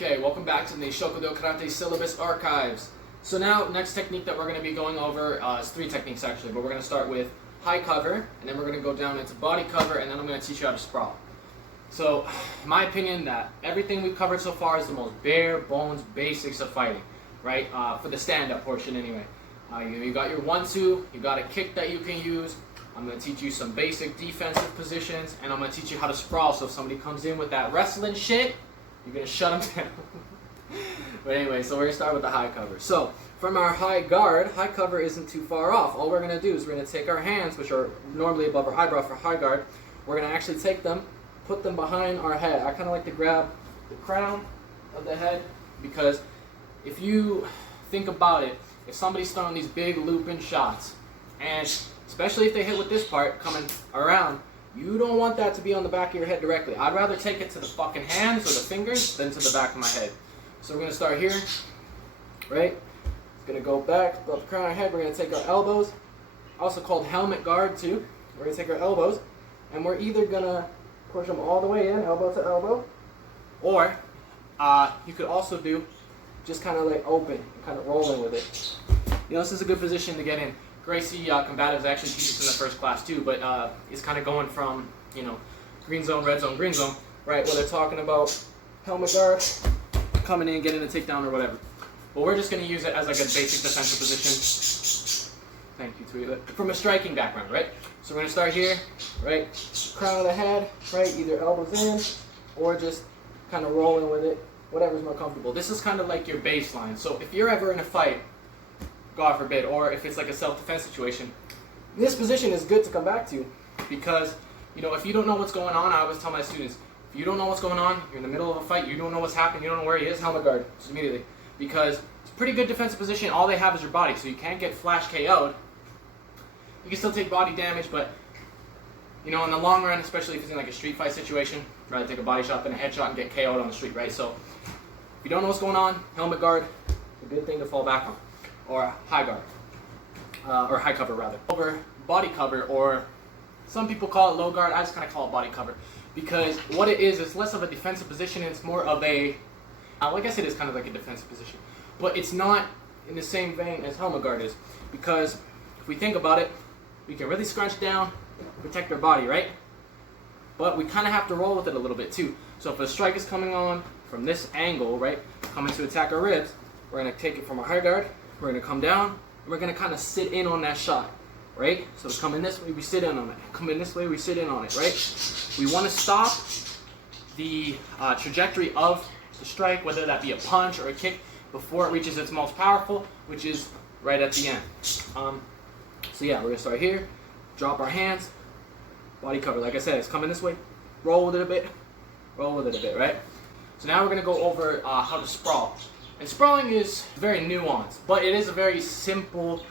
Okay, welcome back to the Niishoku-Do Karate Syllabus Archives. So now, next technique that we're going to be going over is three techniques actually, but we're going to start with high cover, and then we're going to go down into body cover, and then I'm going to teach you how to sprawl. So, in my opinion, that everything we've covered so far is the most bare bones basics of fighting, right? For the stand-up portion anyway. You got your 1-2, you got a kick that you can use. I'm going to teach you some basic defensive positions, and I'm going to teach you how to sprawl. So if somebody comes in with that wrestling shit, you're going to shut them down. But anyway, so we're going to start with the high cover. So from our high guard, high cover isn't too far off. All we're going to do is we're going to take our hands, which are normally above our eyebrow for high guard. We're going to actually take them, put them behind our head. I kind of like to grab the crown of the head, because if you think about it, if somebody's throwing these big looping shots, and especially if they hit with this part coming around, you don't want that to be on the back of your head directly. I'd rather take it to the fucking hands or the fingers than to the back of my head. So we're going to start here, right? It's going to go back, go up the crown of our head. We're going to take our elbows, also called helmet guard too. We're going to take our elbows, and we're either going to push them all the way in, elbow to elbow, or you could also do just kind of like open, kind of rolling with it. You know, this is a good position to get in. Gracie Combatives actually teaches in the first class too, but it's kind of going from, you know, green zone, red zone, green zone, right? Where they're talking about helmet guard, coming in, getting a takedown or whatever. But we're just going to use it as like a basic defensive position. Thank you, Tweetlet. From a striking background, right? So we're going to start here, right? Crown of the head, right? Either elbows in or just kind of rolling with it, whatever's more comfortable. This is kind of like your baseline. So if you're ever in a fight, God forbid, or if it's like a self-defense situation, this position is good to come back to, because, you know, if you don't know what's going on, I always tell my students, if you don't know what's going on, you're in the middle of a fight, you don't know what's happening, you don't know where he is, helmet guard, just immediately. Because it's a pretty good defensive position, all they have is your body, so you can't get flash KO'd. You can still take body damage, but, you know, in the long run, especially if it's in like a street fight situation, rather take a body shot than a headshot and get KO'd on the street, right? So, if you don't know what's going on, helmet guard, a good thing to fall back on. Or high guard, or high cover rather. Over body cover, or some people call it low guard, I just kind of call it body cover. Because what it is less of a defensive position, and it's more of a, well, I guess it is kind of like a defensive position. But it's not in the same vein as helmet guard is. Because if we think about it, we can really scrunch down, protect our body, right? But we kind of have to roll with it a little bit too. So if a strike is coming on from this angle, right, coming to attack our ribs, we're going to take it from our high guard, we're going to come down, and we're going to kind of sit in on that shot, right? So come in this way, we sit in on it. Come in this way, we sit in on it, right? We want to stop the trajectory of the strike, whether that be a punch or a kick, before it reaches its most powerful, which is right at the end. So yeah, we're going to start here, drop our hands, body cover. Like I said, it's coming this way, roll with it a bit, right? So now we're going to go over how to sprawl. And sprawling is very nuanced, but it is a very simple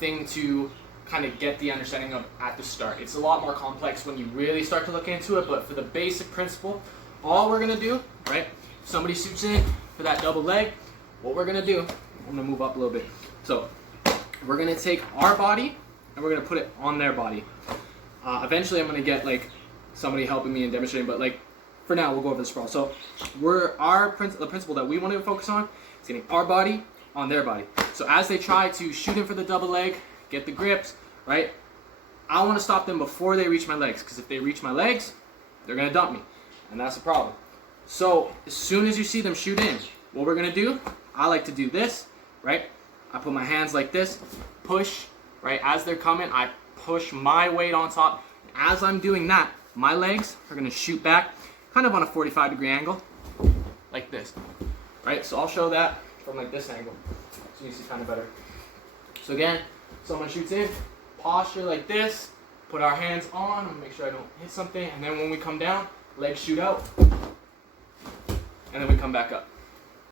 thing to kind of get the understanding of at the start. It's a lot more complex when you really start to look into it, but for the basic principle, all we're going to do, right, if somebody shoots in for that double leg, what we're going to do, I'm going to move up a little bit. So we're going to take our body and we're going to put it on their body. Eventually I'm going to get like somebody helping me and demonstrating, but like, for now, we'll go over the sprawl. So, the principle that we want to focus on is getting our body on their body. So as they try to shoot in for the double leg, get the grips, right? I want to stop them before they reach my legs, because if they reach my legs, they're going to dump me, and that's the problem. So as soon as you see them shoot in, what we're going to do, I like to do this, right? I put my hands like this, push, right? As they're coming, I push my weight on top. As I'm doing that, my legs are going to shoot back, kind of on a 45-degree angle, like this, right? So I'll show that from like this angle, so you see kind of better. So again, someone shoots in, posture like this, put our hands on, make sure I don't hit something, and then when we come down, legs shoot out, and then we come back up.